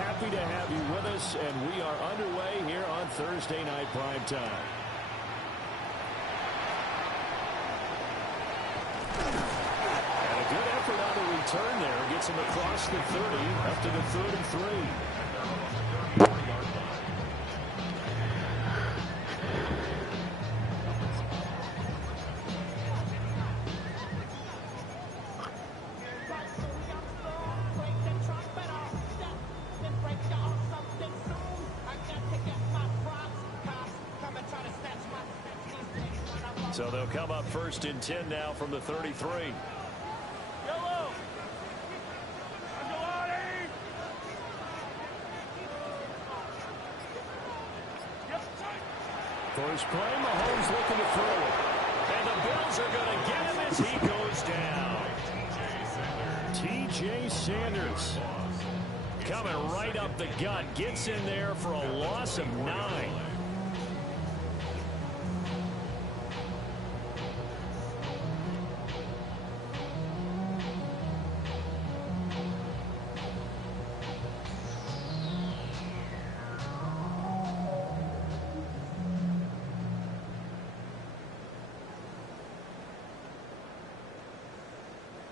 happy to have you with us, and we are underway here on Thursday Night Primetime. And a good effort on the return there. Gets him across the 30, up to the 33. So they'll come up 1st and 10 now from the 33. First play, Mahomes looking to throw it. And the Bills are going to get him as he goes down. T.J. Sanders coming right up the gut. Gets in there for a loss of 9.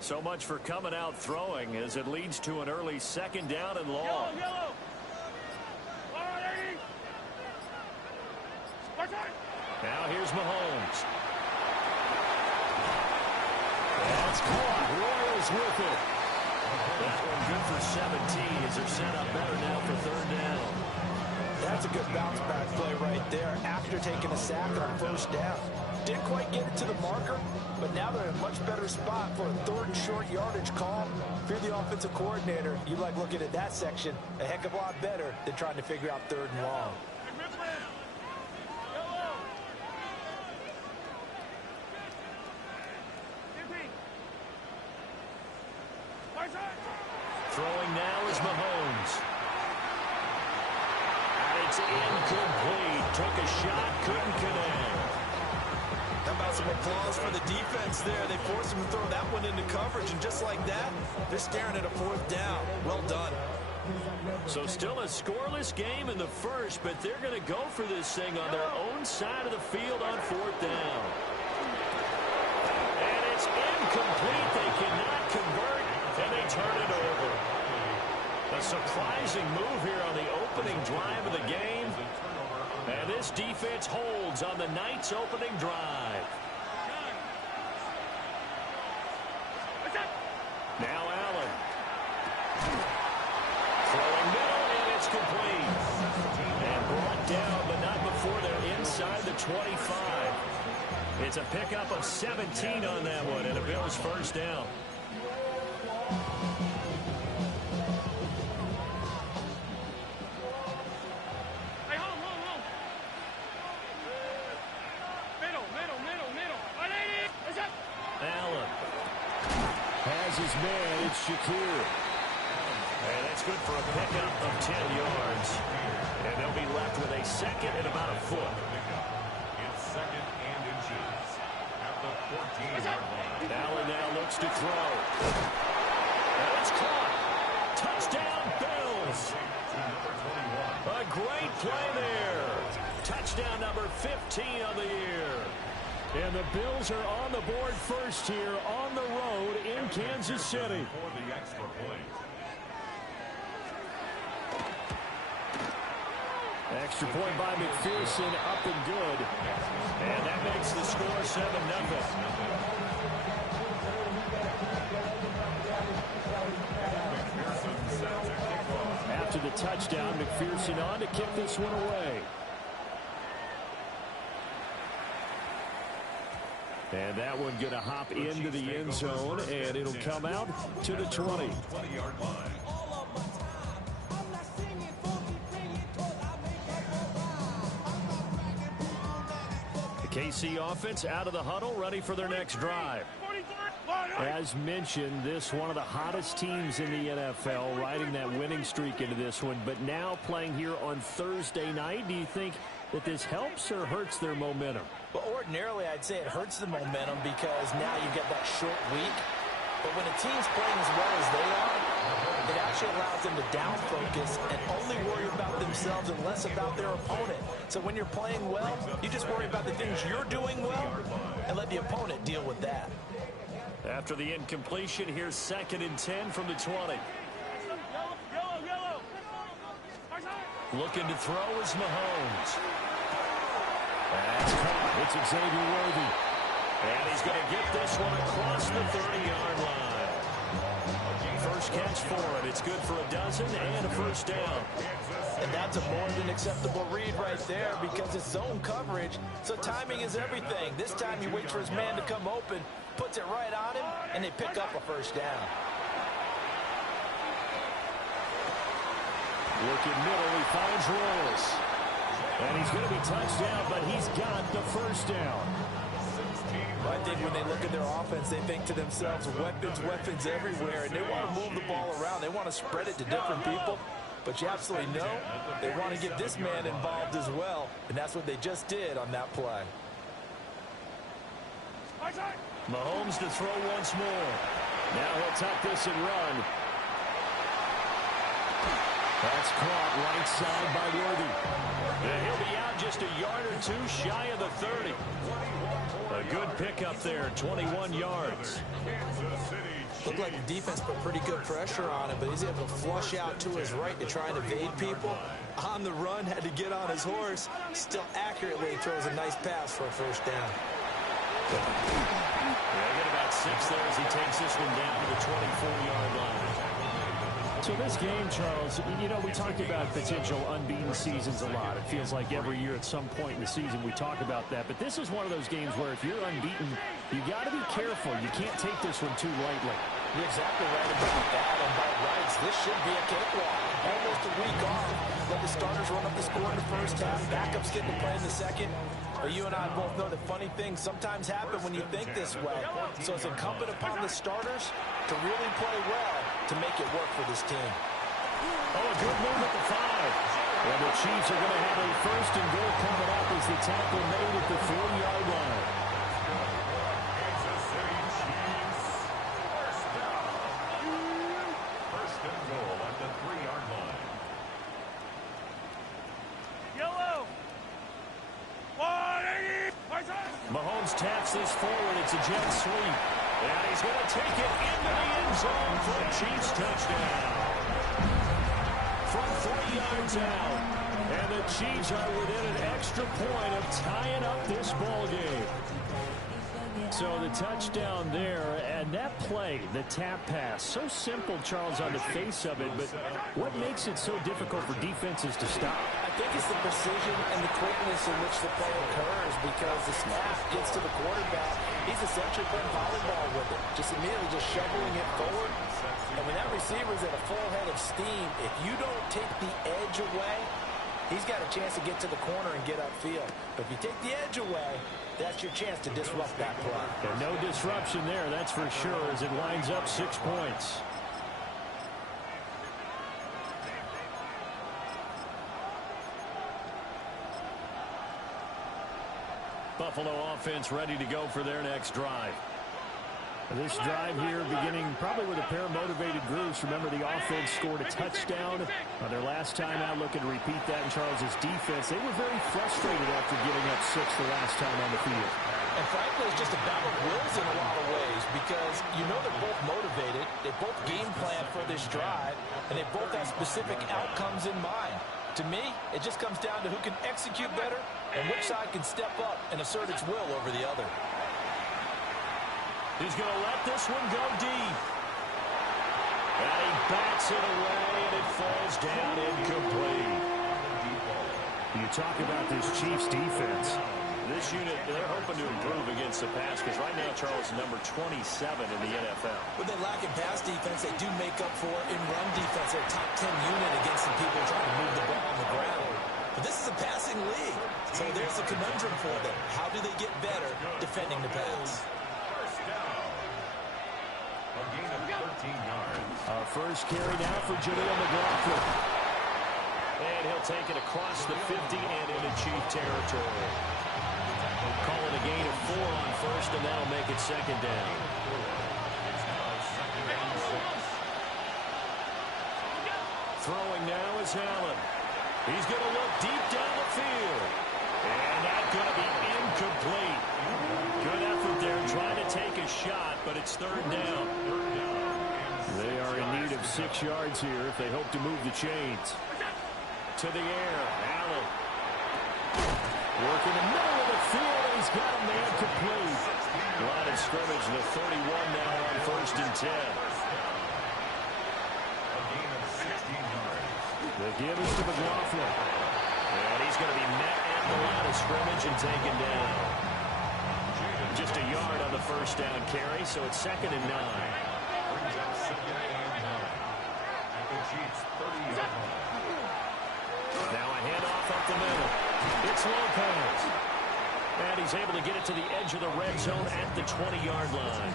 So much for coming out throwing as it leads to an early 2nd down and long. Yellow. Now here's Mahomes. That's caught. Royals with it. That one good for 17 as they're set up better now for 3rd down. That's a good bounce back play right there after taking a sack on 1st down. Didn't quite get it to the marker, but now they're in a much better spot for a 3rd and short yardage call. If you're the offensive coordinator, you like looking at that section a heck of a lot better than trying to figure out 3rd and long. Throwing now is Mahomes. And it's incomplete. Took a shot, couldn't connect. How about some applause for the defense there? They forced him to throw that one into coverage, and just like that, they're staring at a 4th down. Well done. So still a scoreless game in the first, but they're going to go for this thing on their own side of the field on 4th down. And it's incomplete. They cannot convert, and they turn it over. A surprising move here on the opening drive of the game. And this defense holds on the Knights' opening drive. Now Allen. Throwing middle, and it's complete. And brought down, but not before they're inside the 25. It's a pickup of 17 on that one, and a Bills 1st down. His man, it's Shakir. And that's good for a pickup of 10 yards. And they'll be left with a 2nd and about a foot. It's 2nd and inches at the 14-yard line. Allen now looks to throw. And it's caught. Touchdown, Bills. A great play there. Touchdown number 15 of the year. And the Bills are on the board first here on the road in Kansas City. For the extra point. Extra point by McPherson, up and good. And that makes the score 7-0. After the touchdown, McPherson on to kick this one away. And that one going to hop into the end zone, and it'll come out to the 20. 20-yard line. The KC offense out of the huddle, ready for their next drive. As mentioned, this one of the hottest teams in the NFL, riding that winning streak into this one, but now playing here on Thursday night. Do you think that this helps or hurts their momentum? Well, ordinarily, I'd say it hurts the momentum because now you get that short week. But when a team's playing as well as they are, it actually allows them to down focus and only worry about themselves and less about their opponent. So when you're playing well, you just worry about the things you're doing well and let the opponent deal with that. After the incompletion, here's 2nd and 10 from the 20. Looking to throw is Mahomes. That's caught. It's Xavier Worthy. And he's going to get this one across the 30-yard line. First catch for him. It's good for a dozen and a first down. And that's a more than acceptable read right there because it's zone coverage, so timing is everything. This time he waits for his man to come open, puts it right on him, and they pick up a first down. Working middle, he finds Rolls. And he's going to be touched down, but he's got the first down. I think when they look at their offense, they think to themselves, weapons everywhere, and they want to move the ball around. They want to spread it to different people, but you absolutely know they want to get this man involved as well, and that's what they just did on that play. Mahomes to throw once more. Now he'll tuck this and run. That's caught right side by Worthy. And he'll be out just a yard or two shy of the 30. A good pickup there, 21 yards. Looked like the defense put pretty good pressure on him, but he's able to flush out to his right to try and evade people. On the run, had to get on his horse. Still accurately throws a nice pass for a first down. Yeah, get about 6 there as he takes this one down to the 24-yard line. So this game, Charles, you know, we talked about potential unbeaten seasons a lot. It feels like every year at some point in the season we talk about that. But this is one of those games where if you're unbeaten, you got to be careful. You can't take this one too lightly. You're exactly right about that. And by rights, this should be a cakewalk. Almost a week off. Let the starters run up the score in the first half. Backups get to play in the second. But you and I both know that funny things sometimes happen when you think this way. So it's incumbent upon the starters to really play well to make it work for this team. Oh, a good move at the 5. And the Chiefs are going to have a first and goal coming up as the tackle made at the 4-yard line. Kansas City Chiefs. First and goal at the 3-yard line. Yellow. Mahomes taps this forward. It's a jet sweep. And he's going to take it into the end zone for a Chiefs touchdown. From 3 yards out. And the Chiefs are within an extra point of tying up this ball game. So the touchdown there, and that play, the tap pass, so simple, Charles, on the face of it, but what makes it so difficult for defenses to stop? I think it's the precision and the quickness in which the play occurs because the snap gets to the quarterback. He's essentially playing volleyball with it, just immediately just shoveling it forward. And when that receiver's at a full head of steam, if you don't take the edge away, he's got a chance to get to the corner and get upfield. But if you take the edge away, that's your chance to disrupt that play. And no disruption there, that's for sure, as it lines up 6 points. Buffalo offense ready to go for their next drive. This drive here beginning probably with a pair of motivated groups. Remember, the offense scored a touchdown on their last time out. Looking to repeat that in Charles's defense. They were very frustrated after giving up 6 the last time on the field. And frankly, it's just a battle of wills in a lot of ways because you know they're both motivated. They both game plan for this drive, and they both have specific outcomes in mind. To me, it just comes down to who can execute better and which side can step up and assert its will over the other. He's going to let this one go deep. And he bats it away, and it falls down incomplete. You talk about this Chiefs defense. This unit, they're hoping to improve against the pass because right now, Charles, number 27 in the NFL. When they lack in pass defense, they do make up for in run defense. They're a top 10 unit against some people trying to move the ball on the ground. But this is a passing league, so there's a conundrum for them. How do they get better defending the pass? A gain of 13 yards. Our first carry now for Jaleel McLaughlin. And he'll take it across the 50 and into Chief territory. Call it a gain of 4 on first, and that'll make it second down. Throwing now is Allen. He's going to look deep down the field. And that's going to be incomplete. Good effort there trying to take a shot, but it's third down. They are in need of 6 yards here if they hope to move the chains. To the air, Allen. Working the middle of the field, and he's got a man complete. Line of scrimmage, the 31 now on 1st and 10. The give is to McLaughlin. And he's going to be met at the line of scrimmage and taken down. Just a yard on the first down carry, so it's 2nd and 9. Brings up 2nd and 9. At the Chiefs' 30-yard line. Now a handoff up the middle. It's Lopez. And he's able to get it to the edge of the red zone at the 20-yard line.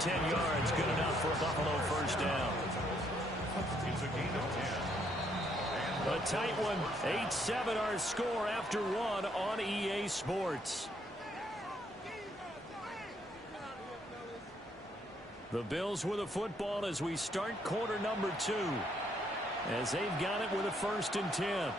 10 yards, good enough for a Buffalo first down. It's a gain of 10. A tight one. 8-7 our score after 1 on EA Sports. The Bills with a football as we start quarter number 2. As they've got it with a 1st and 10.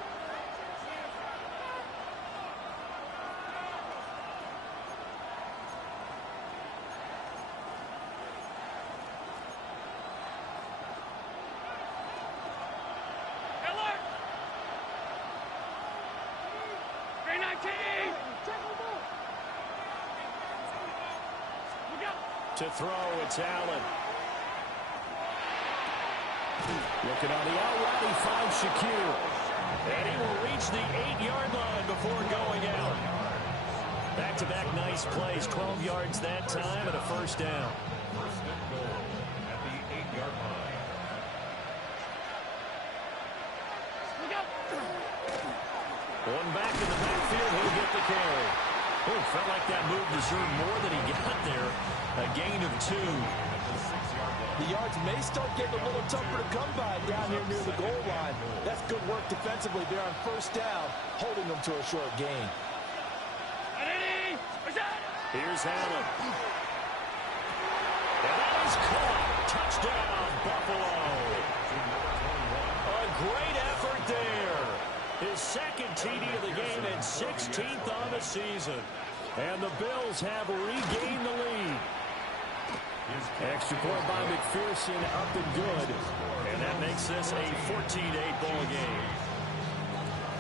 To throw, it's Allen. Looking on the outright, he finds Shakir. And he will reach the 8-yard line before going out. Back-to-back nice plays, 12 yards that time and a first down. First and goal at the 8-yard line. One back in the backfield, he'll get the carry. Oh, felt like that move deserved more than he got there. A gain of 2. The yards may start getting a little tougher to come by down here near the goal line. That's good work defensively there on first down, holding them to a short gain. Here's Allen. And that is caught. Touchdown, Buffalo. A great effort there. His 2nd TD of the game and 16th on the season. And the Bills have regained the lead. Extra point by McPherson, up and good. And that makes this a 14-8 ball game.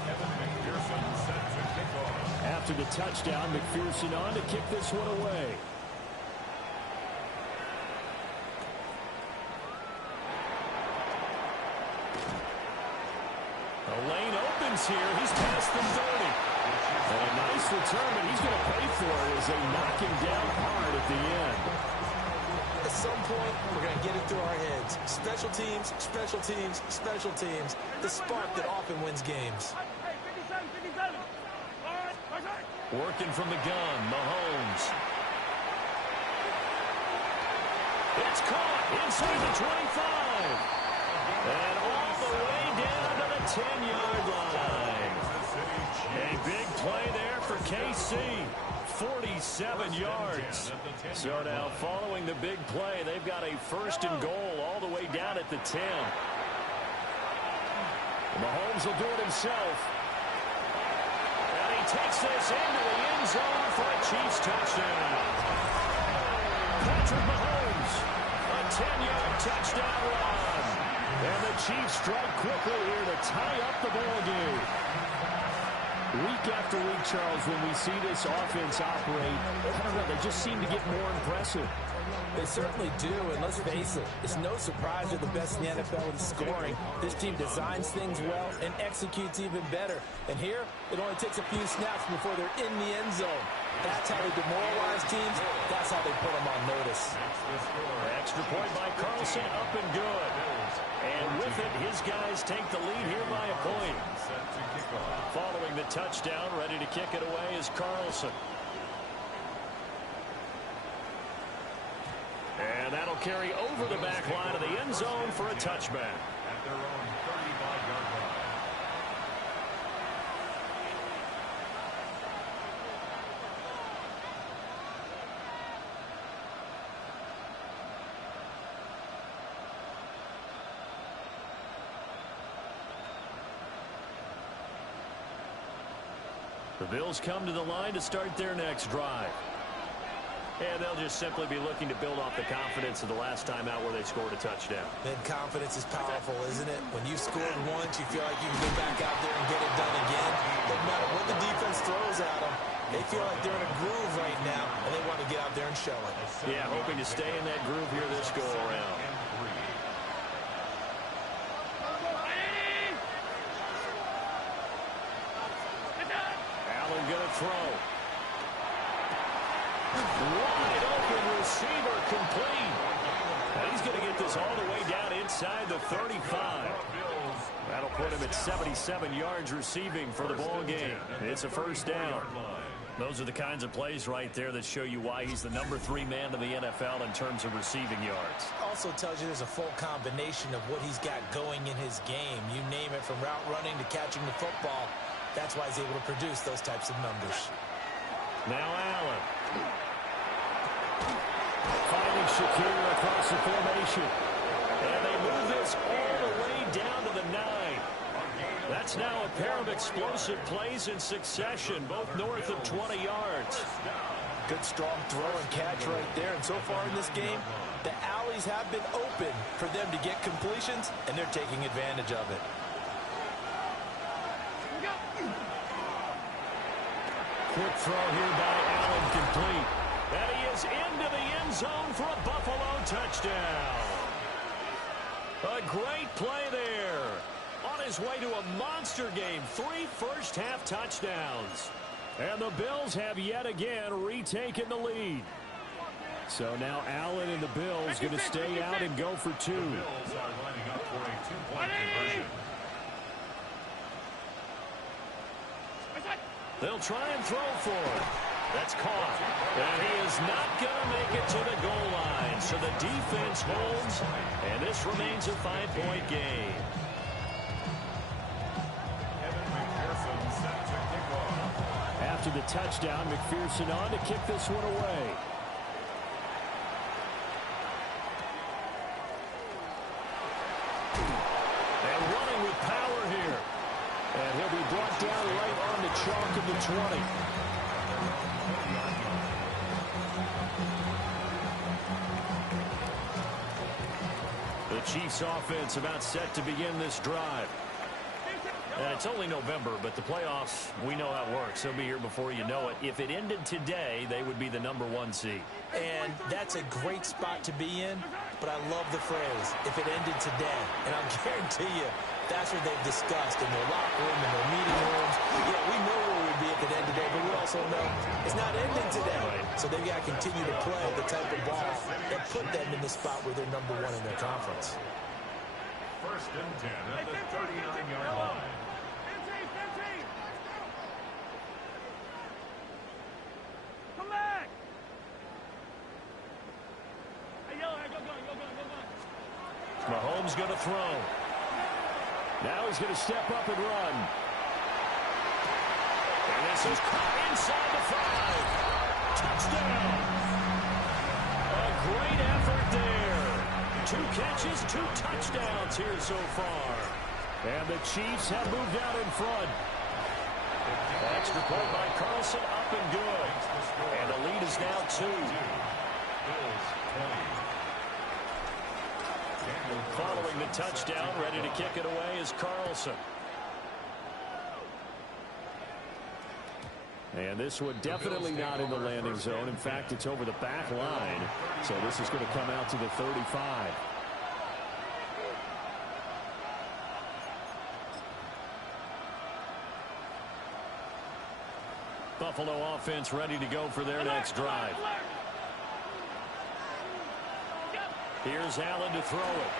Evan McPherson set to kick off. After the touchdown, McPherson on to kick this one away. The lane opens here. He's past the 30. And a nice return, but he's going to pay for it as they knock him down hard at the end. At some point, we're going to get it through our heads. Special teams, special teams, special teams. The spark that often wins games. Working from the gun, Mahomes. It's caught inside the 25. And all the way down to the 10-yard line. A big play there for KC. 47 yards. So now following the big play, they've got a 1st and goal all the way down at the 10. Mahomes will do it himself. And he takes this into the end zone for a Chiefs touchdown. Patrick Mahomes, a 10-yard touchdown run. And the Chiefs strike quickly here to tie up the ball game. Week after week, Charles, when we see this offense operate, I don't know, they just seem to get more impressive. They certainly do, and let's face it, it's no surprise they're the best in the NFL in scoring. This team designs things well and executes even better. And here, it only takes a few snaps before they're in the end zone. That's how they demoralize teams. That's how they put them on notice. Extra point by Carlson, up and good. And with it, his guys take the lead here by a point. Following the touchdown, ready to kick it away is Carlson. And that'll carry over the back line of the end zone for a touchback. At their own 35-yard line. The Bills come to the line to start their next drive. And they'll just simply be looking to build off the confidence of the last time out where they scored a touchdown. Man, confidence is powerful, isn't it? When you've scored once, you feel like you can go back out there and get it done again. No matter what the defense throws at them, they feel like they're in a groove right now, and they want to get out there and show it. Yeah, hoping to stay in that groove here this go-around. Allen going to throw. Wide open receiver complete. And he's going to get this all the way down inside the 35. That'll put him at 77 yards receiving for the ball game. It's a first down. Those are the kinds of plays right there that show you why he's the number 3 man in the NFL in terms of receiving yards. Also tells you there's a full combination of what he's got going in his game. You name it, from route running to catching the football. That's why he's able to produce those types of numbers. Now Allen. Finding Shakir across the formation. And they move this all the way down to the 9. That's now a pair of explosive plays in succession, both north of 20 yards. Good strong throw and catch right there. And so far in this game, the alleys have been open for them to get completions, and they're taking advantage of it. Quick throw here by Allen, complete. And he is into the end zone for a Buffalo touchdown. A great play there. On his way to a monster game, 3 first-half touchdowns. And the Bills have yet again retaken the lead. So now Allen and the Bills going to stay out and go for 2. The Bills are lining up for a 2-point conversion. They'll try and throw for it. That's caught. And he is not going to make it to the goal line. So the defense holds, and this remains a 5-point game. After the touchdown, McPherson on to kick this one away. And running with power here. And he'll be brought down right on the chalk of the 20. The Chiefs offense about set to begin this drive. And it's only November, but the playoffs, we know how it works. They'll be here before you know it. If it ended today, they would be the number 1 seed. And that's a great spot to be in, but I love the phrase, if it ended today. And I'll guarantee you, that's what they've discussed in their locker room, in their meeting rooms. Yeah, we know where we'd be if it ended today, but we also know it's not ending today. So they've got to continue to play the type of ball that put them in the spot where they're number 1 in their conference. First and 10 at the 39-yard line. Mahomes going to throw. Now he's going to step up and run. And this is caught inside the 5. Touchdown. A great effort there. 2 catches, 2 touchdowns here so far. And the Chiefs have moved out in front. Extra point by Carlson, up and good. And the lead is now 2. Bills 20. Following the touchdown, ready to kick it away is Carlson. And this one definitely not in the landing zone. In fact, it's over the back line. So this is going to come out to the 35. Buffalo offense ready to go for their next drive. Here's Allen to throw it.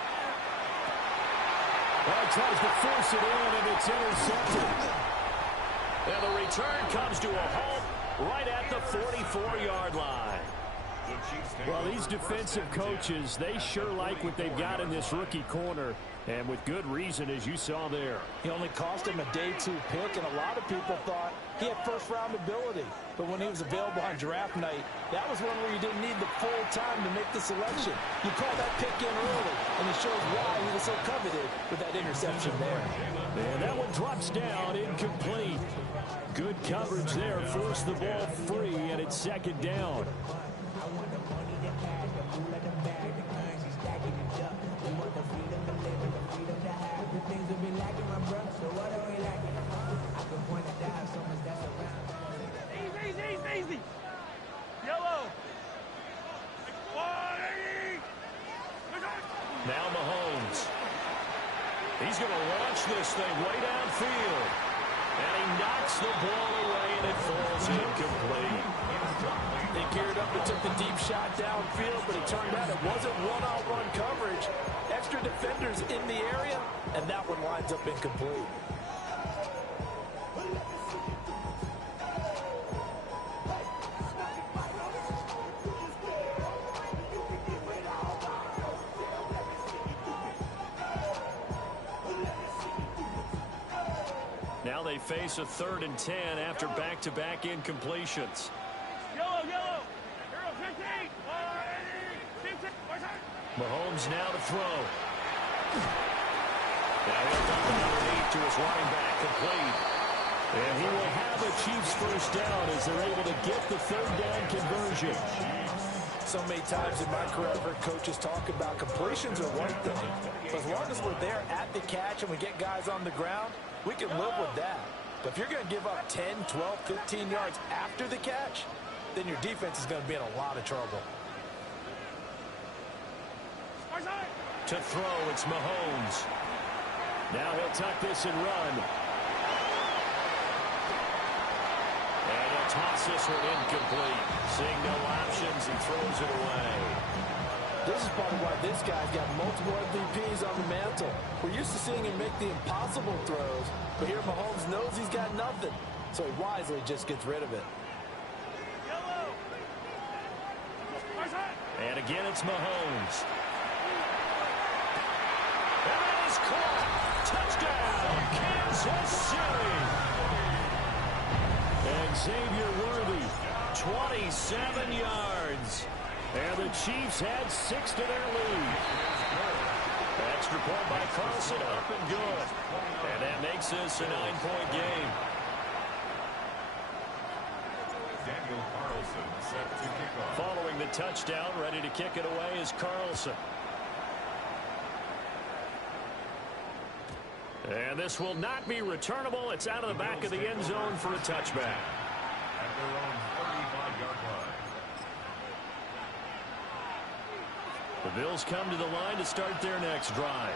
Well, tries to force it in, and it's intercepted. And the return comes to a halt right at the 44-yard line. Well, these defensive coaches, they sure like what they've got in this rookie corner, and with good reason, as you saw there. He only cost him a day 2 pick, and a lot of people thought he had first-round ability. But when he was available on draft night, that was one where you didn't need the full time to make the selection. You call that pick in early, and it shows why he was so coveted with that interception there. And that one drops down, incomplete. Good coverage there, forced the ball free, and it's second down. Easy. Yellow. Now Mahomes. He's going to launch this thing way downfield. And he knocks the ball away, and it falls incomplete. They geared up and took the deep shot downfield, but it turned out it wasn't one-on-one coverage. Extra defenders in the area, and that one lines up incomplete. Now they face a 3rd and 10 after back-to-back incompletions. Yellow. Mahomes now to throw. Now he'll dump it underneath to his running back, complete. And he will have a Chiefs first down as they're able to get the 3rd down conversion. So many times in my career, I've heard coaches talk about completions are one thing. But as long as we're there at the catch and we get guys on the ground, we can live with that. But if you're going to give up 10, 12, 15 yards after the catch, then your defense is going to be in a lot of trouble. To throw, it's Mahomes. Now he'll tuck this and run. And he'll toss this one incomplete. Seeing no options, he throws it away. This is probably why this guy's got multiple MVPs on the mantle. We're used to seeing him make the impossible throws, but here Mahomes knows he's got nothing, so he wisely just gets rid of it. And again, it's Mahomes. And that is caught. Touchdown, Kansas City. And Xavier Worthy, 27 yards. And the Chiefs had 6 to their lead. Extra point by Carlson, up and good. And that makes this a 9-point game. Daniel Carlson set to kick off. Following the touchdown, ready to kick it away is Carlson. And this will not be returnable. It's out of the back of the end zone for a touchback. At their own 35-yard line. The Bills come to the line to start their next drive.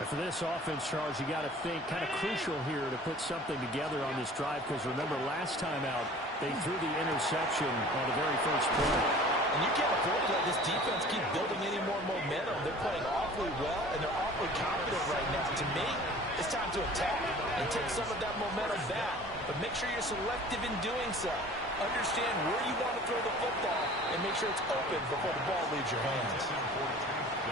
And for this offense, Charles, you got to think kind of crucial here to put something together on this drive, because remember last time out they threw the interception on the very first play. And you can't afford to let this defense keep building any more momentum. They're playing awfully well, and they're awfully confident right now. To me, it's time to attack and take some of that momentum back. But make sure you're selective in doing so. Understand where you want to throw the football and make sure it's open before the ball leaves your hands.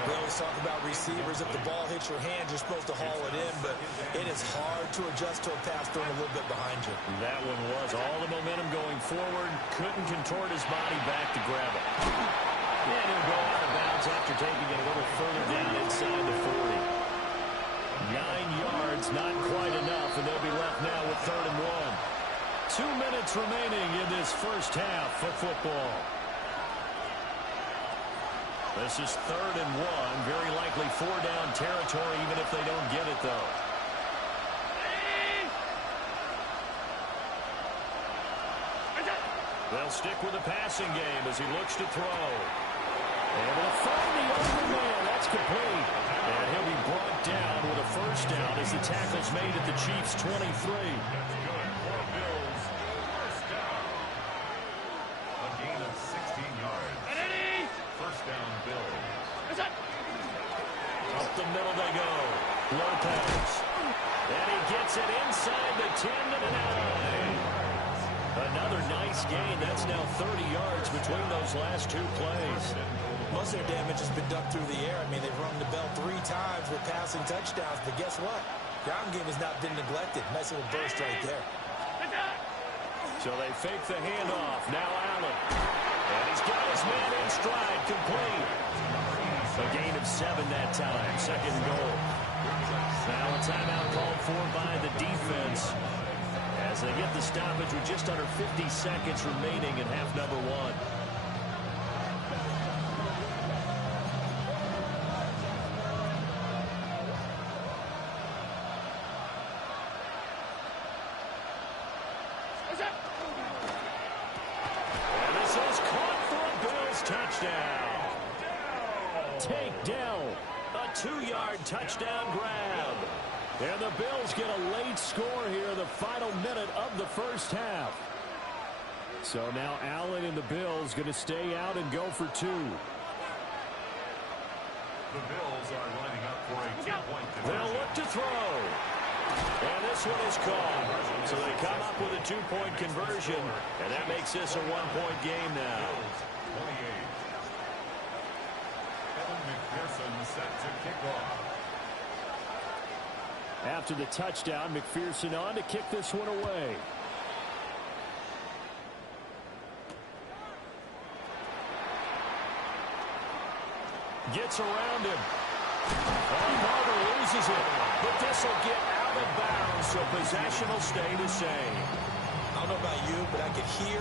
We always talk about receivers. If the ball hits your hands, you're supposed to haul it in, but it is hard to adjust to a pass thrown a little bit behind you. That one was all the momentum going forward. Couldn't contort his body back to grab it. And he'll go out of bounds after taking it a little further down inside the 40. 9 yards, not quite enough, and they'll be left now with 3rd and 1. 2 minutes remaining in this first half of football. This is 3rd and 1. Very likely 4-down territory, even if they don't get it, though. They'll stick with the passing game as he looks to throw. Able to find the open man. That's complete. And he'll be brought down with a first down as the tackle's made at the Chiefs' 23. That's good for Bills. First down. A gain of 16 yards. First down, Bills. Up the middle they go. Lopez. And he gets it inside the 10 to the 9. Another nice gain. That's now 30 yards between those last 2 plays. Most of their damage has been done through the air. I mean, they've rung the bell 3 times with passing touchdowns, but guess what? Ground game has not been neglected. Nice little burst right there. So they fake the handoff. Now Allen. And he's got his man in stride, complete. A gain of 7 that time. 2nd and goal. Now a timeout called for by the defense as they get the stoppage with just under 50 seconds remaining in half number one. And this is caught for a Bills touchdown. Takedown. A 2-yard touchdown grab. And the Bills get a late score here, the final minute of the first half. So now Allen and the Bills going to stay out and go for two. The Bills are lining up for a 2-point conversion. They'll look to throw. And this one is caught. So they come up with a 2-point conversion, and that makes this a 1-point game now. 28. Evan McPherson set to kick off. After the touchdown, McPherson on to kick this one away. Gets around him. And Barber loses it. But this will get out of bounds, so possession will stay the same. I don't know about you, but I could hear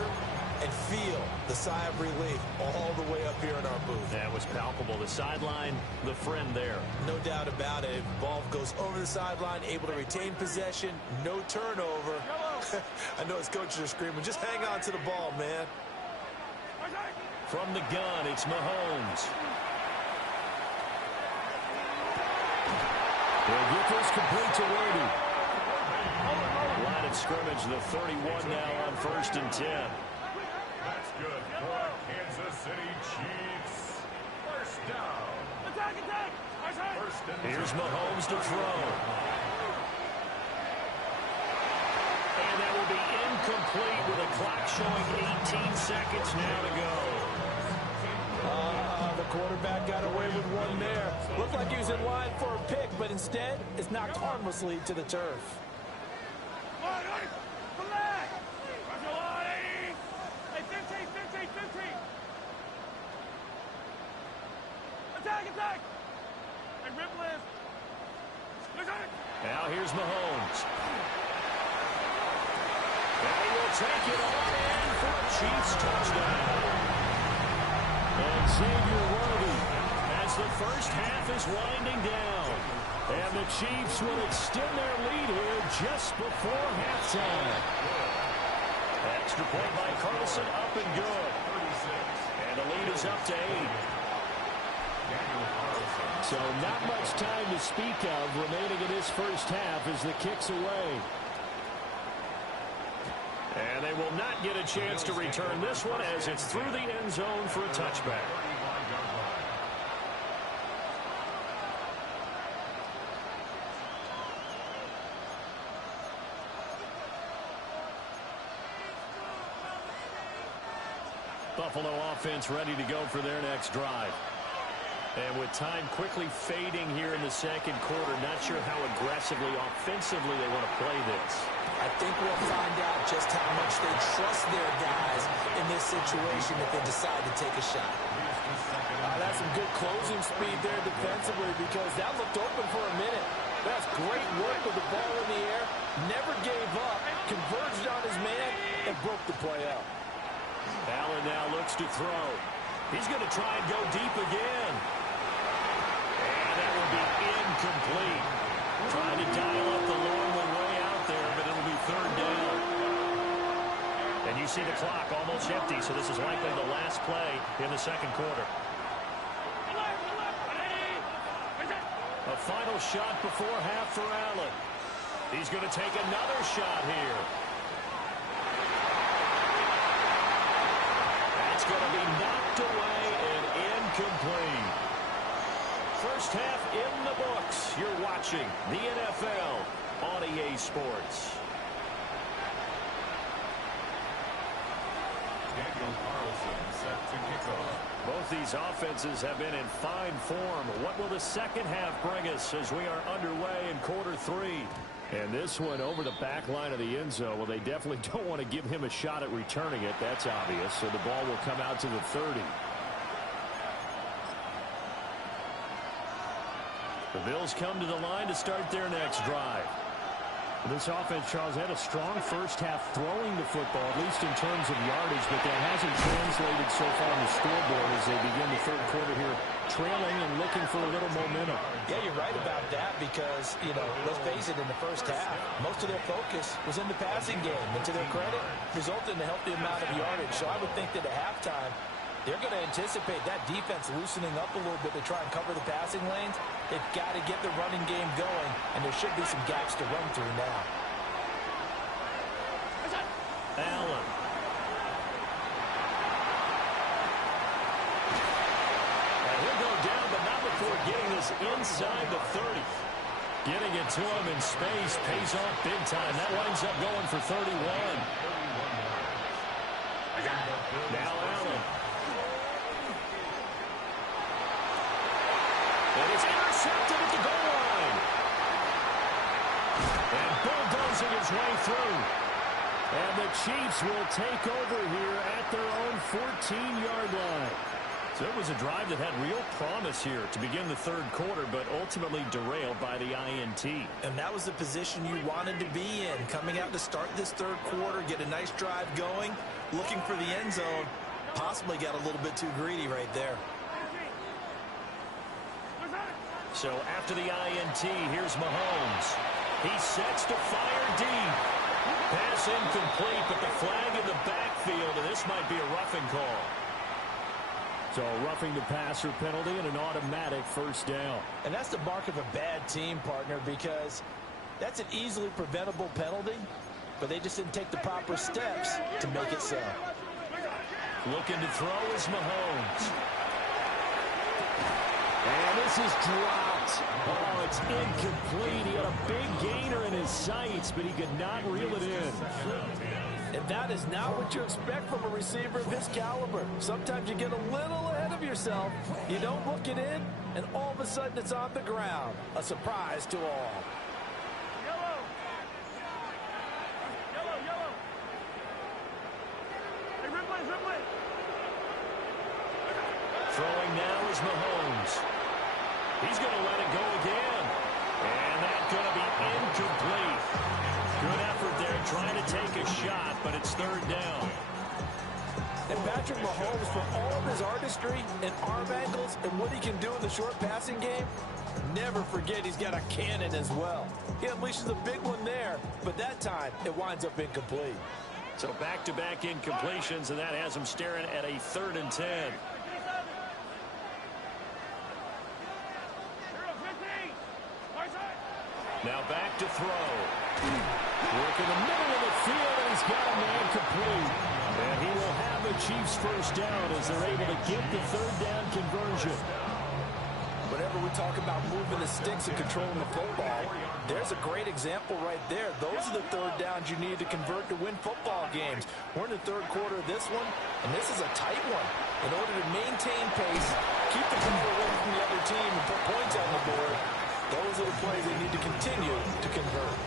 and feel the sigh of relief all the way up here in our booth. That was palpable. The sideline, the friend there. No doubt about it. Ball goes over the sideline, able to retain possession, no turnover. I know his coaches are screaming, just hang on to the ball, man. From the gun, it's Mahomes. They'll get this complete to Worthy. Line of scrimmage, the 31 now on 1st and 10. That's good for Kansas City Chiefs. First down. First and 10. Here's Mahomes to throw. And that will be incomplete with a clock showing 18 seconds now to go. The quarterback got away with one there. Looked like he was in line for a pick, but instead it's knocked harmlessly to the turf. Attack! And rip lift. Now here's Mahomes. And he will take it on in for a Chiefs touchdown. And Xavier Worthy as the first half is winding down. And the Chiefs will extend their lead here just before halftime. Extra point by Carlson, up and good. And the lead is up to 8. So not much time to speak of remaining in this first half as the kick's away. And they will not get a chance to return this one as it's through the end zone for a touchback. Buffalo offense ready to go for their next drive. And with time quickly fading here in the second quarter, not sure how aggressively, offensively they want to play this. I think we'll find out just how much they trust their guys in this situation if they decide to take a shot. That's some good closing speed there defensively because that looked open for a minute. That's great work with the ball in the air. Never gave up, converged on his man, and broke the play out. Allen now looks to throw. He's going to try and go deep again. And that will be incomplete. Trying to dial up the Longley way out there, but it'll be third down. And you see the clock almost empty, so this is likely the last play in the second quarter. A final shot before half for Allen. He's going to take another shot here. That's going to be knocked away and incomplete. First half in the books. You're watching the NFL on EA Sports. Daniel Carlson set to kick off. Both these offenses have been in fine form. What will the second half bring us as we are underway in quarter 3? And this one over the back line of the end zone. Well, they definitely don't want to give him a shot at returning it. That's obvious. So the ball will come out to the 30. The Bills come to the line to start their next drive. This offense, Charles, had a strong first half throwing the football, at least in terms of yardage, but that hasn't translated so far on the scoreboard as they begin the third quarter here, trailing and looking for a little momentum. Yeah, you're right about that because, let's face it, in the first half, most of their focus was in the passing game. And to their credit, resulted in a healthy amount of yardage. So I would think that at halftime, they're going to anticipate that defense loosening up a little bit to try and cover the passing lanes. They've got to get the running game going, and there should be some gaps to run through now. Allen. And he'll go down, but not before getting this inside the 30. Getting it to him in space pays off big time. That winds up going for 31. Now Allen. And it's intercepted at the goal line. And bulldozing his way through. And the Chiefs will take over here at their own 14-yard line. So it was a drive that had real promise here to begin the third quarter, but ultimately derailed by the INT. And that was the position you wanted to be in, coming out to start this third quarter, get a nice drive going, looking for the end zone. Possibly got a little bit too greedy right there. So after the INT, here's Mahomes. He sets to fire deep. Pass incomplete, but the flag in the backfield, and this might be a roughing call. So a roughing the passer penalty and an automatic first down. And that's the mark of a bad team, partner, because that's an easily preventable penalty, but they just didn't take the proper steps to make it so. Looking to throw is Mahomes. And this is dropped. Oh, it's incomplete. He had a big gainer in his sights, but he could not reel it in. And that is not what you expect from a receiver of his caliber. Sometimes you get a little ahead of yourself. You don't look it in, and all of a sudden it's on the ground. A surprise to all. Yellow. Yellow, yellow. Hey, Ripley. Throwing now is Mahomes. He's going to let it go again. And that's going to be incomplete. Good effort there trying to take a shot, but it's third down. And Patrick Mahomes, for all of his artistry and arm angles and what he can do in the short passing game, never forget he's got a cannon as well. He unleashes a big one there, but that time it winds up incomplete. So back-to-back incompletions, and that has him staring at a 3rd and 10. Now back to throw. Work in the middle of the field, and he's got a man complete. And he will have the Chiefs first down as they're able to get the third down conversion. Whenever we talk about moving the sticks and controlling the football, there's a great example right there. Those are the third downs you need to convert to win football games. We're in the third quarter of this one, and this is a tight one. In order to maintain pace, keep the ball away from the other team, and put points on the board, those are the plays they need to continue to convert.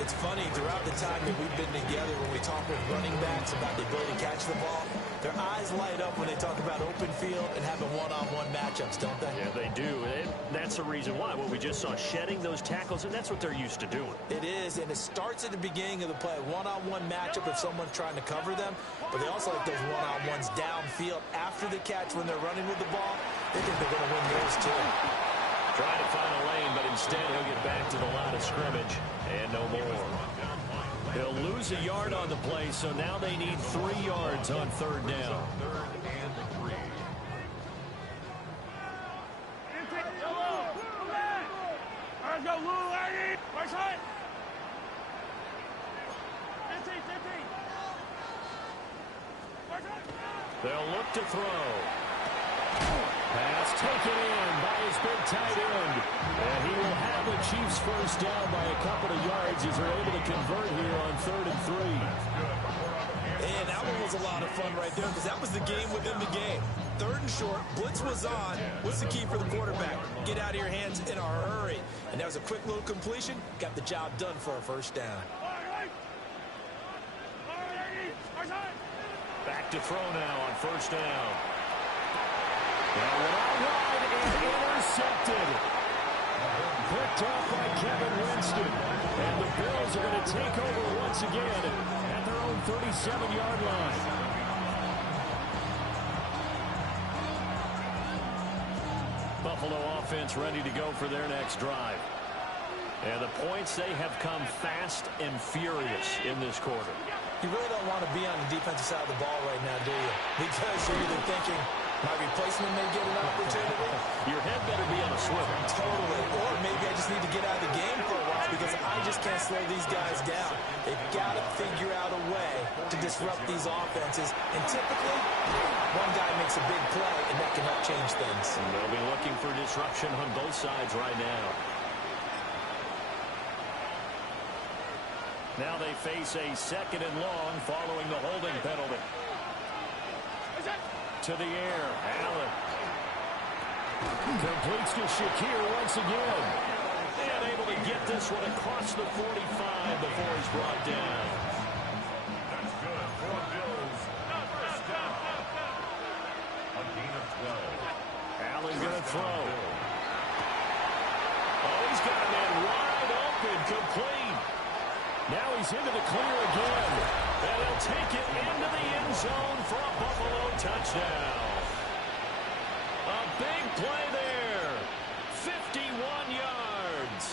It's funny, throughout the time that we've been together, when we talk with running backs about the ability to catch the ball, their eyes light up when they talk about open field and having one-on-one matchups, don't they? Yeah, they do. And that's the reason why. What we just saw, shedding those tackles, and that's what they're used to doing. It is, and it starts at the beginning of the play. One-on-one matchup if someone's trying to cover them, but they also like those one-on-ones downfield after the catch when they're running with the ball. They think they're going to win those too. Trying to find a lane, but instead he'll get back to the line of scrimmage and no more. They'll lose a yard on the play, so now they need 3 yards on third down. Let's go, Lou, Lady. Right side. 15. Right side. They'll look to throw. Pass taken in by his big tight end. And he will have the Chiefs first down by a couple of yards as they're able to convert here on 3rd and 3. And that one was a lot of fun right there because that was the game within the game. 3rd and short, blitz was on. What's the key for the quarterback? Get out of your hands in a hurry. And that was a quick little completion. Got the job done for a first down. Back to throw now on first down. Now wide and intercepted. Picked off by Kevin Winston. And the Bills are going to take over once again at their own 37-yard line. Buffalo offense ready to go for their next drive. And the points, they have come fast and furious in this quarter. You really don't want to be on the defensive side of the ball right now, do you? Because you're either thinking, my replacement may get an opportunity. Your head better be on a swivel. Totally. Or maybe I just need to get out of the game for a while because I just can't slow these guys down. They've got to figure out a way to disrupt these offenses. And typically, one guy makes a big play, and that can help change things. And they'll be looking for disruption on both sides right now. Now they face a 2nd and long following the holding penalty. To the air, Allen. Completes to Shakir once again. And able to get this one across the 45 before he's brought down. That's good for Bills. First down. A gain of 12. Allen going to throw. Oh, he's got a man wide open, complete. Now he's into the clear again. And he'll take it into the end zone for a Buffalo touchdown. A big play there. 51 yards.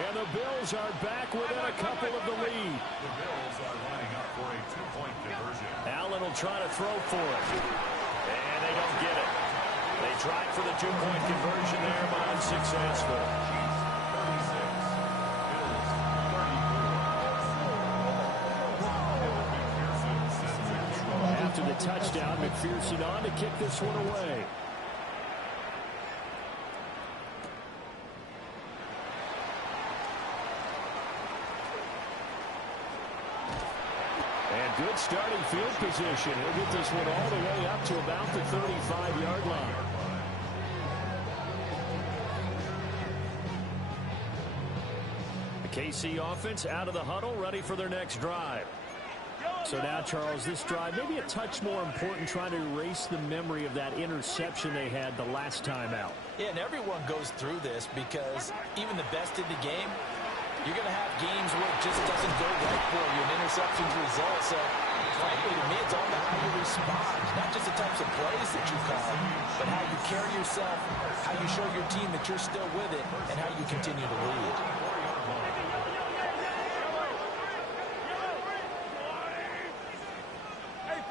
And the Bills are back within a couple of the lead. The Bills are lining up for a 2-point conversion. Allen will try to throw for it. And they don't get it. They tried for the 2-point conversion there, but unsuccessful. After the touchdown, McPherson on to kick this one away. And good starting field position. He'll get this one all the way up to about the 35-yard line. The KC offense out of the huddle, ready for their next drive. So now, Charles, this drive maybe a touch more important, trying to erase the memory of that interception they had the last time out. Yeah, and everyone goes through this because even the best in the game, you're going to have games where it just doesn't go right for you, and interceptions result. So, frankly, to me, it's all about how you respond, not just the types of plays that you call, but how you carry yourself, how you show your team that you're still with it, and how you continue to lead. Hey,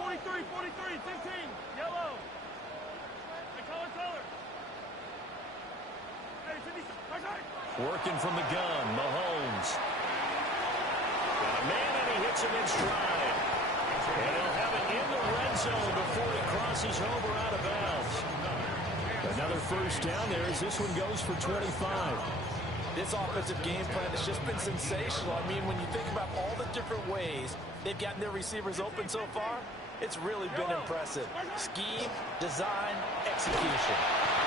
43, 15, yellow. Hey, color. Hey, 50, Working from the gun, Mahomes. Got a man, and he hits him in stride. And he'll have it in the red zone before he crosses over out of bounds. Another first down there as this one goes for 25. This offensive game plan has just been sensational. I mean, when you think about all the different ways they've gotten their receivers open so far, it's really been impressive. Scheme, design, execution.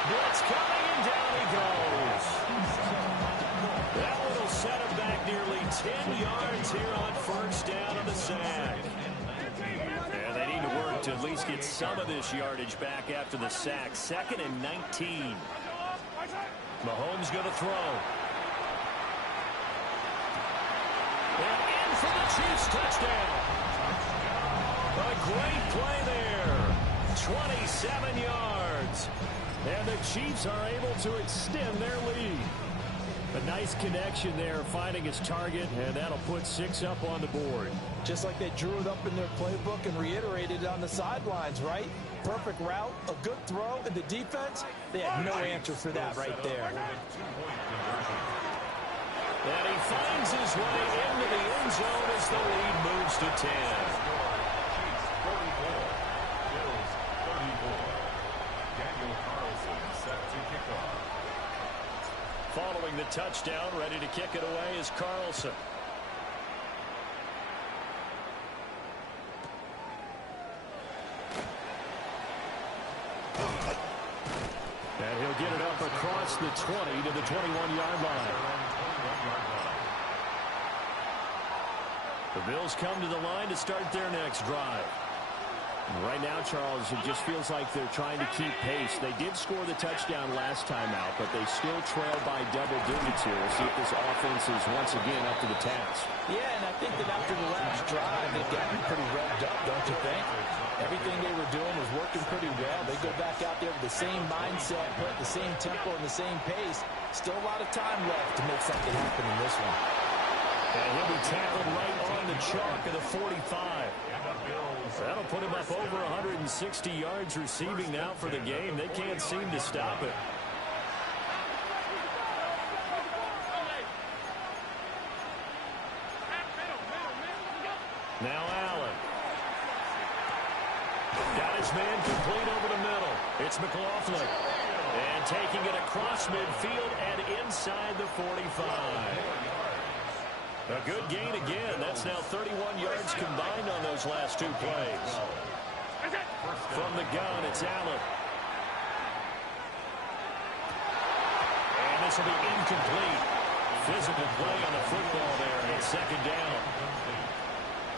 Blitz coming, and down he goes. That one will set him back nearly 10 yards here on first down on the sack. And they need to work to at least get some of this yardage back after the sack. 2nd and 19. Mahomes going to throw. And in for the Chiefs touchdown. A great play there. 27 yards. And the Chiefs are able to extend their lead. A nice connection there, finding his target, and that'll put 6 up on the board. Just like they drew it up in their playbook and reiterated it on the sidelines, right? Perfect route, a good throw, and the defense, they had no answer for that right there. And he finds his way into the end zone as the lead moves to 10. Chiefs 44, Bills 34. Daniel Carlson set to kick off. Following the touchdown, ready to kick it away is Carlson. And he'll get it up across the 20 to the 21-yard line. The Bills come to the line to start their next drive. Right now, Charles, it just feels like they're trying to keep pace. They did score the touchdown last time out, but they still trail by double digits here. We'll see if this offense is once again up to the task. Yeah, and I think that after the last drive, they've gotten pretty revved up, don't you think? Everything they were doing was working pretty well. They go back out there with the same mindset, put the same tempo and the same pace. Still a lot of time left to make something happen in this one. And he'll be tackled right on the chalk of the 45. That'll put him up over 160 yards receiving now for the game. They can't seem to stop it. Now Allen. Got his man complete over the middle. It's McLaughlin. And taking it across midfield and inside the 45. A good gain again. That's now 31 yards combined on those last two plays. From the gun, it's Allen. And this will be incomplete. Physical play on the football there, and it's second down.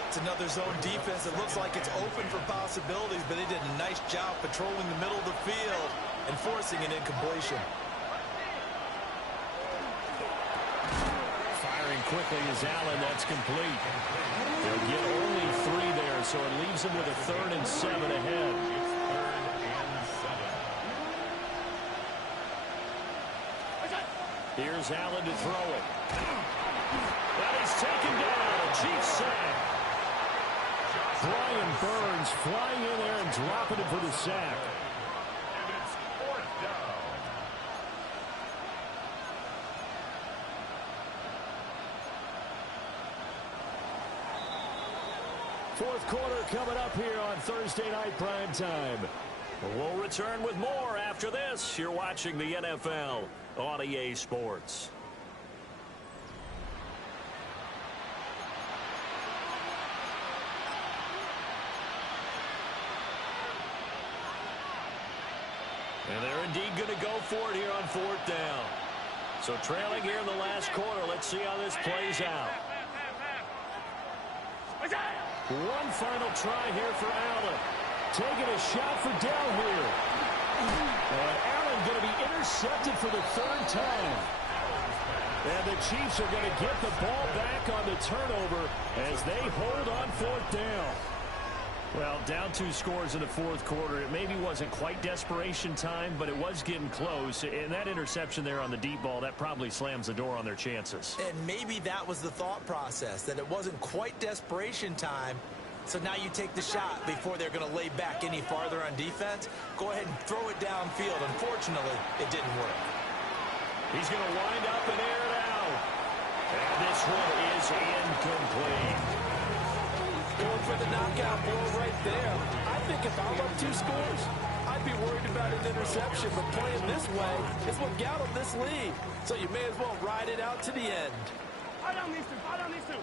It's another zone defense. It looks like it's open for possibilities, but they did a nice job patrolling the middle of the field and forcing an incompletion. Firing quickly is Allen. That's complete. They'll get only 3 there, so it leaves them with a 3rd and 7 ahead. Here's Allen to throw it. And he's taken down. A Chiefs sack. Brian Burns flying in there and dropping it for the sack. And it's 4th down. Fourth quarter coming up here on Thursday Night Prime Time. We'll return with more after this. You're watching the NFL on EA Sports. And they're indeed going to go for it here on 4th down. So trailing here in the last quarter. Let's see how this plays out. One final try here for Allen. Taking a shot for Dell here. And Allen going to be intercepted for the 3rd time. And the Chiefs are going to get the ball back on the turnover as they hold on 4th down. Well, down 2 scores in the 4th quarter. It maybe wasn't quite desperation time, but it was getting close. And that interception there on the deep ball, that probably slams the door on their chances. And maybe that was the thought process, that it wasn't quite desperation time. So now you take the shot before they're going to lay back any farther on defense. Go ahead and throw it downfield. Unfortunately, it didn't work. He's going to wind up and air it out. And this one is incomplete. Going for the knockout blow right there. I think if I'm up 2 scores, I'd be worried about an interception. But playing this way is what got them this lead. So you may as well ride it out to the end. I don't need to.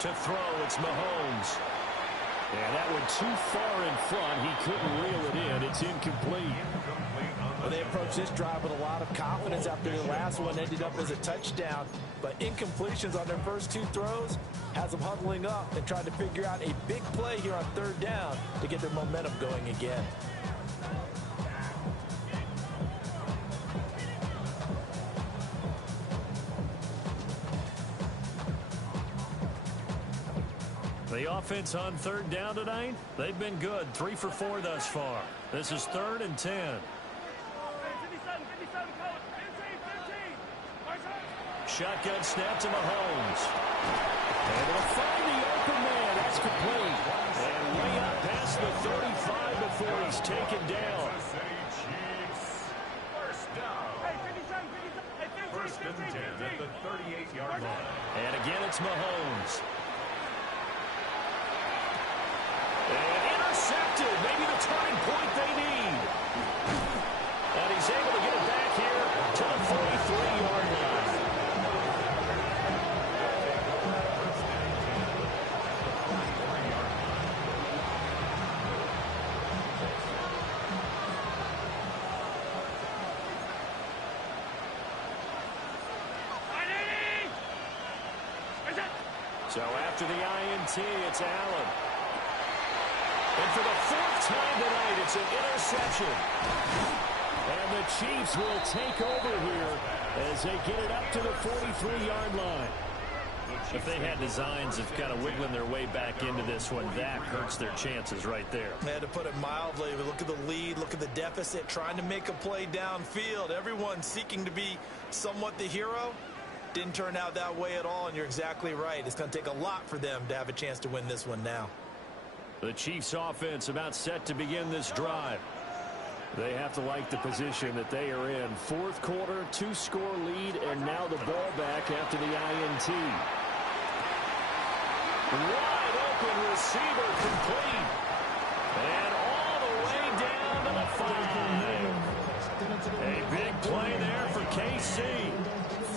To throw, it's Mahomes. And that one too far in front. He couldn't reel it in. It's incomplete. Well, they approached this drive with a lot of confidence after the last one ended up as a touchdown. But incompletions on their first 2 throws has them huddling up and trying to figure out a big play here on 3rd down to get their momentum going again. The offense on 3rd down tonight, they've been good. 3 for 4 thus far. This is 3rd and 10. 57, call it. 15. Shotgun snap to Mahomes. And they'll find the open man. That's complete. And way up past the 35 before he's taken down. Chiefs. 1st down. Hey, 57. 1st and 10 at the 38-yard line. And again, it's Mahomes. And intercepted. Maybe the turning point they need. And he's able to get it back here to the 43-yard line. Is it? So after the INT, it's Allen. And for the fourth time tonight, it's an interception. And the Chiefs will take over here as they get it up to the 43-yard line. If they had designs of kind of wiggling their way back into this one, that hurts their chances right there. To put it mildly, look at the lead, look at the deficit, trying to make a play downfield. Everyone seeking to be somewhat the hero. Didn't turn out that way at all, and you're exactly right. It's going to take a lot for them to have a chance to win this one now. The Chiefs offense about set to begin this drive. They have to like the position that they are in. Fourth quarter, 2-score lead, and now the ball back after the INT. Wide open receiver complete. And all the way down to the 5. A big play there for KC.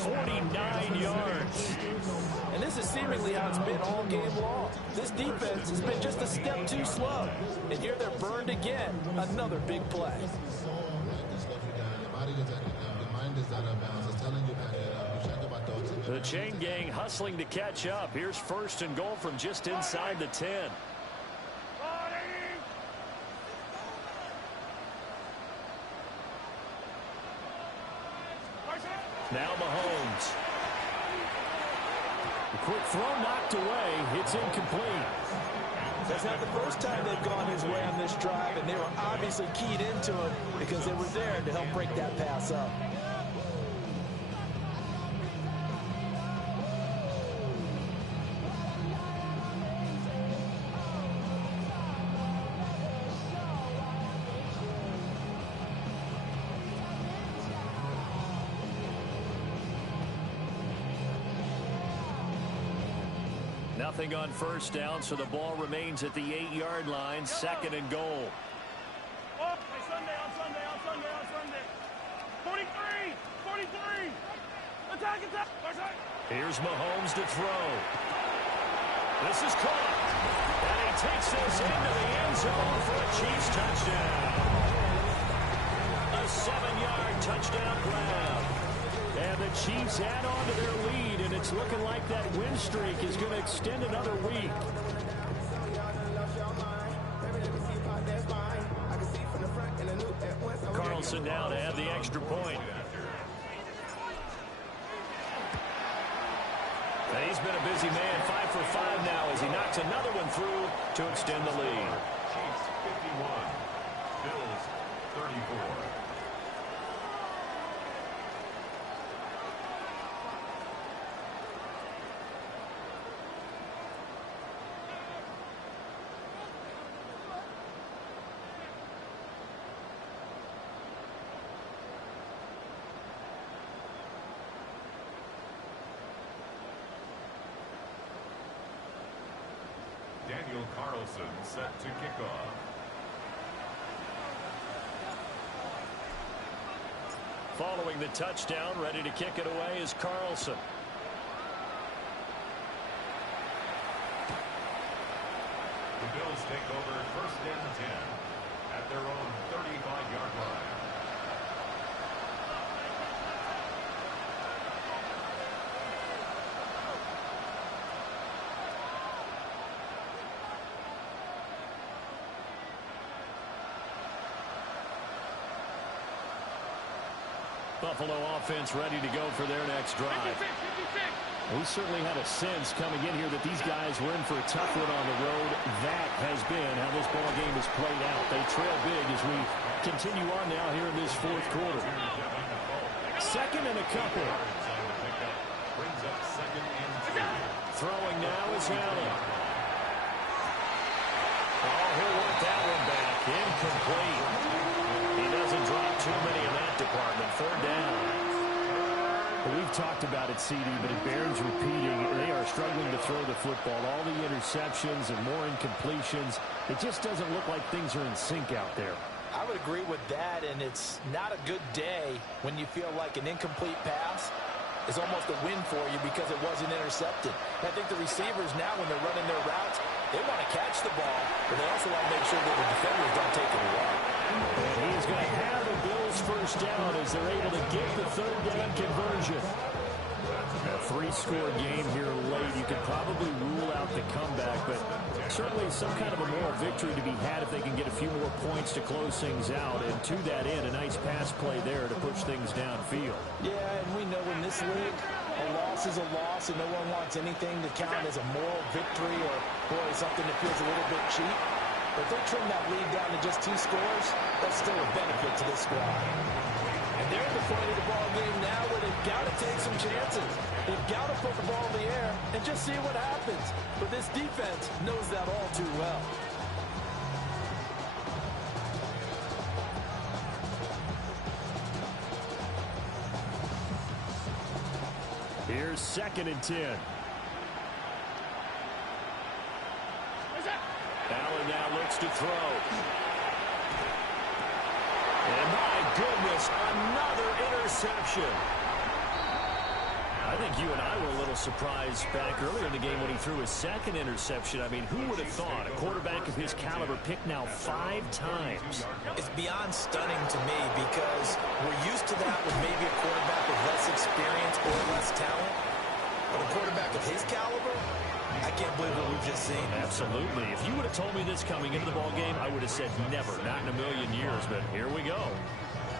49 yards. And this is seemingly how it's been all game long. This defense has been just a step too slow. And here they're burned again. Another big play. The chain gang hustling to catch up. Here's first and goal from just inside the 10. Now Mahomes. The quick throw knocked away. It's incomplete. That's not the first time they've gone his way on this drive, and they were obviously keyed into it because they were there to help break that pass up. Nothing on first down, so the ball remains at the 8-yard line. Second and goal. Oh, on Sunday. 43. Attack. Here's Mahomes to throw. This is caught. And he takes this into the end zone for a Chiefs touchdown. A 7-yard touchdown grab. And the Chiefs add on to their lead, and it's looking like that win streak is going to extend another week. Carlson now to add the extra point. And he's been a busy man, 5 for 5 now as he knocks another one through to extend the lead. Chiefs 51, Bills 34. Daniel Carlson set to kick off. Following the touchdown, ready to kick it away is Carlson. The Bills take over first and 10 at their own 35-yard line. Buffalo offense ready to go for their next drive. We certainly had a sense coming in here that these guys were in for a tough one on the road. That has been how this ball game has played out. They trail big as we continue on now here in this fourth quarter. Second and a couple. Brings up second and 2. Throwing now is Allen. Oh, he'll work that one back. Incomplete. He doesn't drop too many in that department. Third down. Well, we've talked about it, CD, but it bears repeating. They are struggling to throw the football. All the interceptions and more incompletions. It just doesn't look like things are in sync out there. I would agree with that, and it's not a good day when you feel like an incomplete pass is almost a win for you because it wasn't intercepted. And I think the receivers now, when they're running their routes, they want to catch the ball, but they also want to make sure that the defenders don't take it away. And he's going to have the Bills first down as they're able to get the third down conversion. That's Three-score game here late. You could probably rule out the comeback, but certainly some kind of a moral victory to be had if they can get a few more points to close things out. And to that end, a nice pass play there to push things downfield. Yeah, and we know in this league, a loss is a loss, and no one wants anything to count as a moral victory or, boy, something that feels a little bit cheap. But if they trim that lead down to just 2 scores, that's still a benefit to this squad. And they're at the point of the ball game now where they've got to take some chances. They've got to put the ball in the air and just see what happens. But this defense knows that all too well. Here's 2nd and 10. Allen now looks to throw. And my goodness, another interception. I think you and I were a little surprised back earlier in the game when he threw his 2nd interception. I mean, who would have thought a quarterback of his caliber picked now 5 times? It's beyond stunning to me because we're used to that with maybe a quarterback with less experience or less talent. But a quarterback of his caliber, I can't believe what we've just seen. Absolutely. If you would have told me this coming into the ball game, I would have said never, not in a million years, but here we go.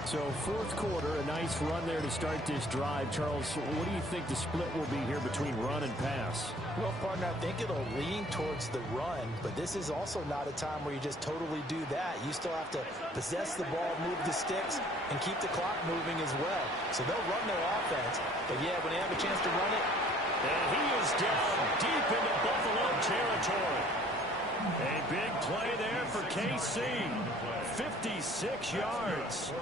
So 4th quarter, a nice run there to start this drive. Charles, what do you think the split will be here between run and pass? Well, partner, I think it'll lean towards the run, but this is also not a time where you just totally do that. You still have to possess the ball, move the sticks, and keep the clock moving as well. So they'll run their offense, but yeah, when they have a chance to run it. And he is down deep into Buffalo territory. A big play there for KC. 56 yards.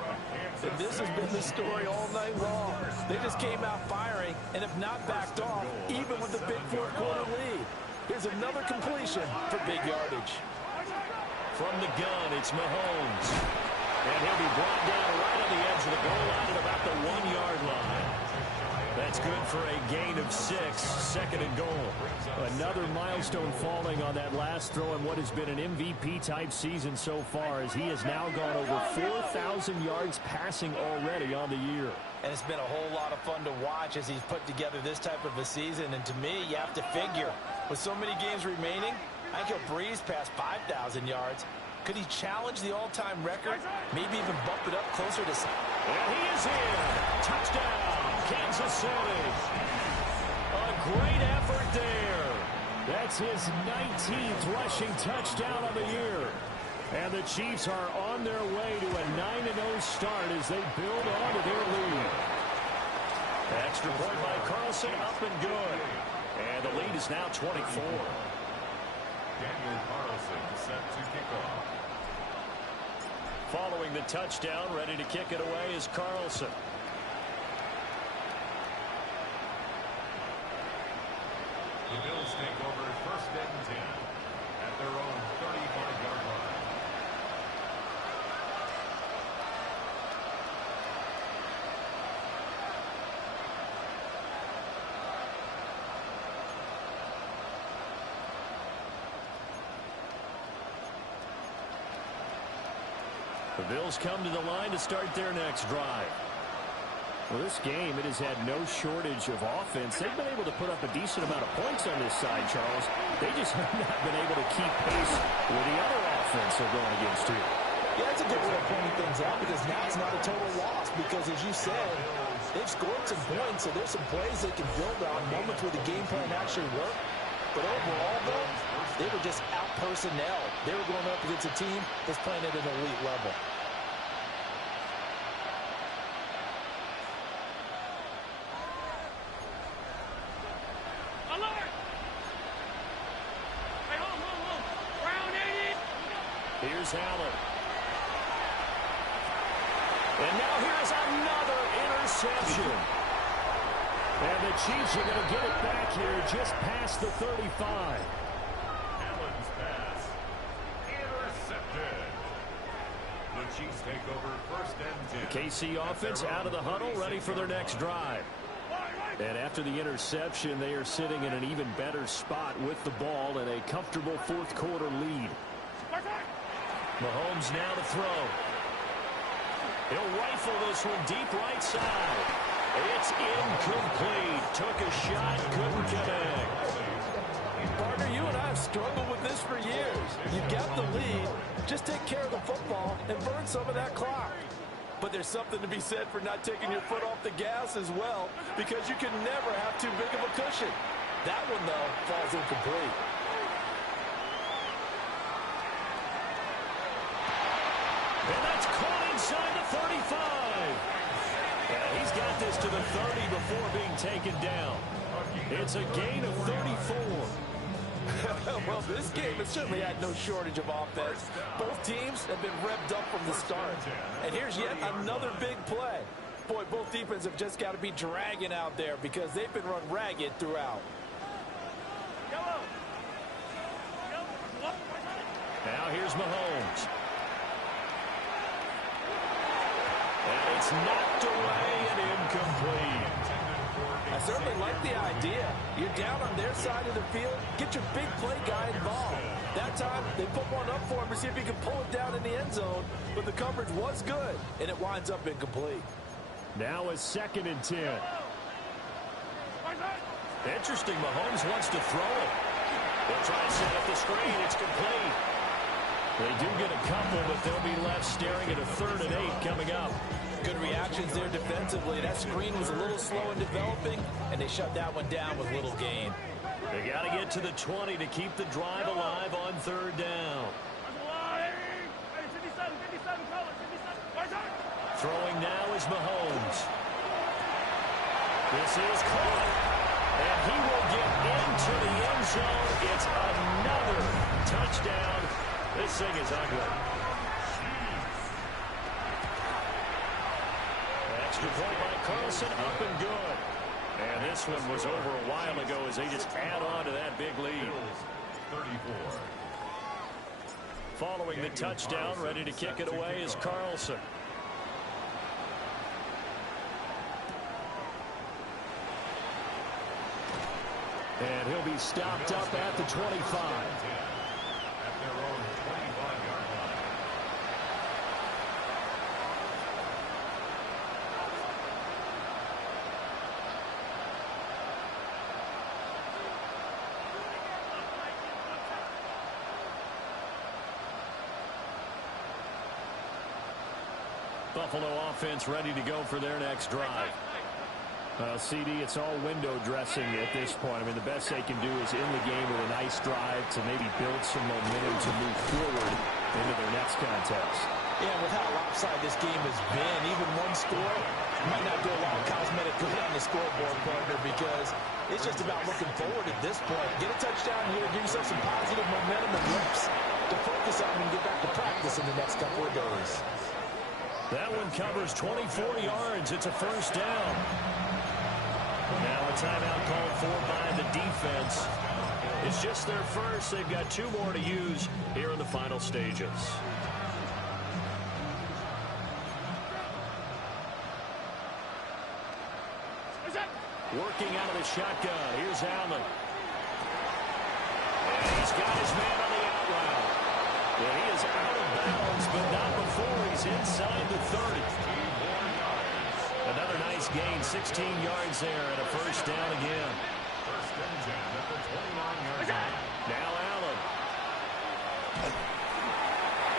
And this has been the story all night long. They just came out firing and have not backed off, even with the big 4th quarter lead. Here's another completion for big yardage. From the gun, it's Mahomes. And he'll be brought down right on the edge of the goal line at about the 1-yard line. That's good for a gain of 6, 2nd and goal. Another milestone falling on that last throw in what has been an MVP-type season so far, as he has now gone over 4,000 yards passing already on the year. And it's been a whole lot of fun to watch as he's put together this type of a season. And to me, you have to figure, with so many games remaining, I think he'll breeze past 5,000 yards. Could he challenge the all-time record? Maybe even bump it up closer to... And he is in. Touchdown, Kansas City. A great effort there. That's his 19th rushing touchdown of the year. And the Chiefs are on their way to a 9-0 start as they build on to their lead. Extra point by Carlson, up and good. And the lead is now 24. Daniel Carlson set to kick off. Following the touchdown, ready to kick it away is Carlson. The Bills take over 1st and 10 at their own 35-yard line. The Bills come to the line to start their next drive. Well, this game, it has had no shortage of offense. They've been able to put up a decent amount of points on this side, Charles. They just have not been able to keep pace with the other offense they're going against here. Yeah, that's a good way of pointing things out, because now it's not a total loss, because as you said, they've scored some points, so there's some plays they can build on, moments where the game plan actually worked. But overall, though, they were just out personnel. They were going up against a team that's playing at an elite level. Here's Allen. And now here's another interception. And the Chiefs are going to get it back here just past the 35. Allen's pass intercepted. The Chiefs take over 1st and 10. KC offense out of the huddle, ready for their next drive. And after the interception, they are sitting in an even better spot with the ball and a comfortable 4th quarter lead. Mahomes now to throw. He'll rifle this one deep right side. It's incomplete. Took a shot, couldn't connect. Partner, you and I have struggled with this for years. You've got the lead. Just take care of the football and burn some of that clock. But there's something to be said for not taking your foot off the gas as well, because you can never have too big of a cushion. That one, though, falls incomplete. And that's caught inside the 35. Yeah, he's got this to the 30 before being taken down. It's a gain of 34. Well, this game has certainly had no shortage of offense. Both teams have been revved up from the start. And here's yet another big play. Boy, both defenses have just got to be dragging out there because they've been run ragged throughout. Now here's Mahomes. And it's knocked away and incomplete. I certainly like the idea. You're down on their side of the field. Get your big play guy involved. That time, they put one up for him to see if he can pull it down in the end zone. But the coverage was good, and it winds up incomplete. Now a 2nd and 10. Interesting, Mahomes wants to throw it. They'll try and set up the screen. It's complete. They do get a couple, but they'll be left staring at a 3rd and 8 coming up. Good reactions there defensively. That screen was a little slow in developing, and they shut that one down with little gain. They got to get to the 20 to keep the drive alive on 3rd down. Throwing now is Mahomes. This is caught. And he will get into the end zone. It's another touchdown. This thing is ugly. Extra point by Carlson, up and good. And this one was over a while ago as they just add on to that big lead. 34. Following the touchdown, ready to kick it away is Carlson. And he'll be stopped up at the 25. At their own 25-yard line. Buffalo offense ready to go for their next drive. CD, it's all window dressing at this point. I mean, the best they can do is in the game with a nice drive to maybe build some momentum to move forward into their next contest. Yeah, with how lopsided this game has been, even one score might not do a lot of cosmetic good on the scoreboard, partner, because it's just about looking forward at this point. Get a touchdown here, give yourself some positive momentum and reps to focus on and get back to practice in the next couple of days. That one covers 24 yards. It's a 1st down. Now a timeout called for by the defense. It's just their first. They've got 2 more to use here in the final stages. Working out of the shotgun. Here's Allen. And he's got his man on the out route. Well, he is out of bounds, but not before he's inside the 30. Another nice gain, 16 yards there, and a 1st down again. 1st and 10 at the 29-yard line. Now Allen.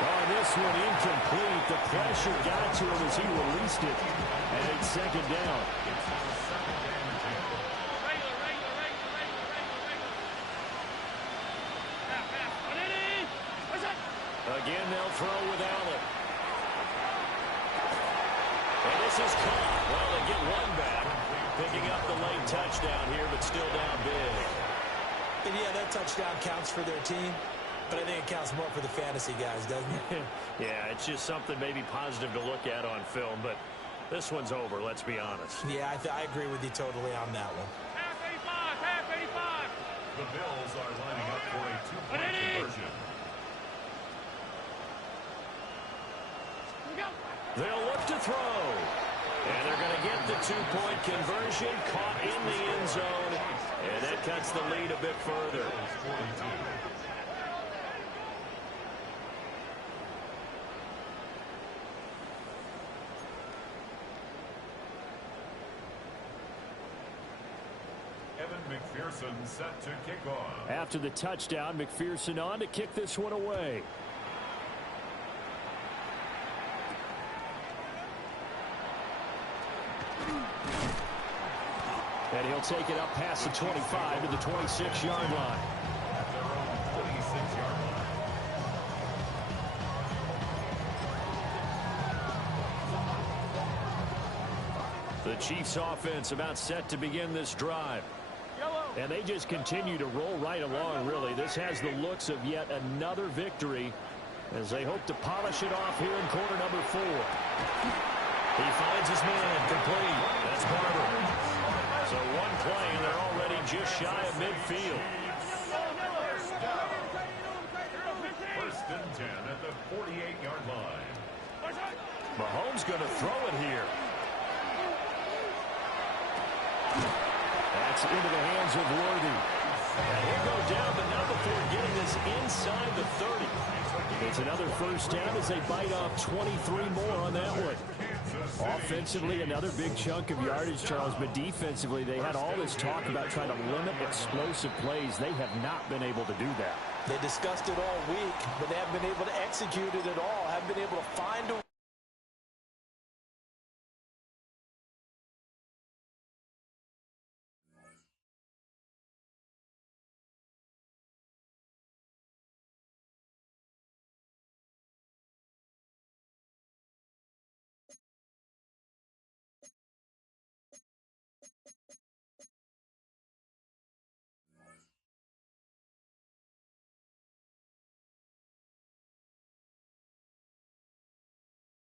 Oh, this one incomplete. The pressure got to him as he released it. And it's 2nd down. It's now 2nd and 10. Again, they'll throw with Allen. And this is caught. Well, they get one back. Picking up the late touchdown here, but still down big. And yeah, that touchdown counts for their team, but I think it counts more for the fantasy guys, doesn't it? Yeah, it's just something maybe positive to look at on film, but this one's over, let's be honest. Yeah, I agree with you totally on that one. Half 85. The Bills are lining up for a 2-point conversion. They'll look to throw. And they're going to get the 2-point conversion, caught in the end zone, and that cuts the lead a bit further. McPherson set to kick off. After the touchdown, McPherson on to kick this one away. And he'll take it up past the 25 to the 26-yard line. At their own 26-yard line. The Chiefs offense about set to begin this drive. And they just continue to roll right along, really. This has the looks of yet another victory as they hope to polish it off here in quarter number 4. He finds his man complete. That's Barber. So one play, and they're already just shy of midfield. First and 10 at the 48-yard line. Mahomes going to throw it here. That's into the hands of Worthy. And he'll go down, but not before getting this inside the 30. It's another first down as they bite off 23 more on that one. Offensively, another big chunk of yardage, Charles, but defensively, they had all this talk about trying to limit explosive plays. They have not been able to do that. They discussed it all week, but they haven't been able to execute it at all. Haven't been able to find a